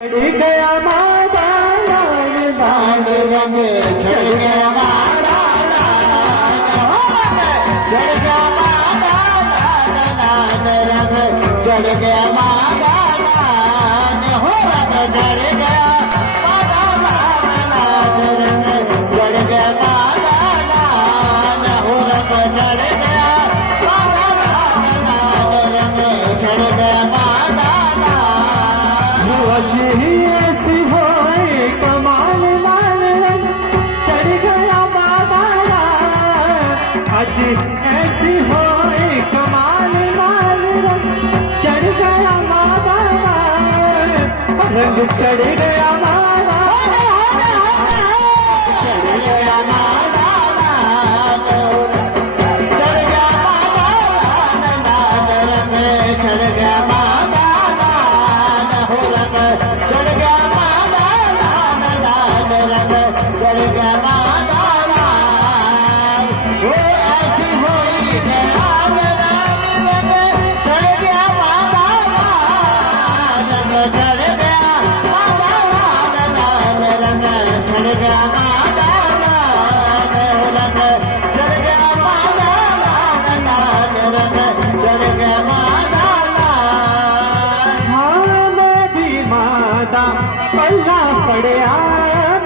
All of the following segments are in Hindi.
चढ़ गया मादा लाल लाल रंग चढ़ गया मादा लाल चढ़ गया मादा लाल लाल रंग चढ़ गया मादा लाल हो रंग चढ़ गया मादा लाल लाल रंग चढ़ गया मादा लाल हो रंग चढ़ गया मादा लाल लाल रंग चढ़ गया मादा लाल ऐसी होए कमाल लाल रंग चढ़ गया मादा लाल आज ऐसी होए कमाल लाल रंग चढ़ गया मादा लाल रंग चढ़ गया मादा चढ़ गया मादा लाल चढ़ गया मादा लाल लाल रंग चढ़ गया मादा लाल हो रंग चढ़ गया मादा लाल लाल रंग चढ़ गया मादा लाल वो ऐसी हुई दयाल राम रंग चढ़ गया मादा लाल रंग चढ़ गया मादा लाल लाल रंग चढ़ गया मादा लाल रंग चढ़ गया मादा लाल लाल रंग चढ़ गया मादा पल्ला पड़िया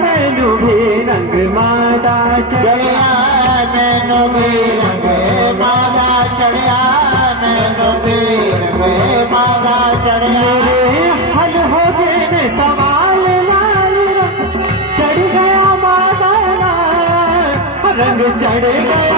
मैनू भी रंग मादा चढ़िया मैनू भी रंग मादा चढ़िया मैनू भी रंग मादा चढ़िया हल हो गए ने सवाल लाल रंग चढ़ गया मादा लाल रंग चढ़ गया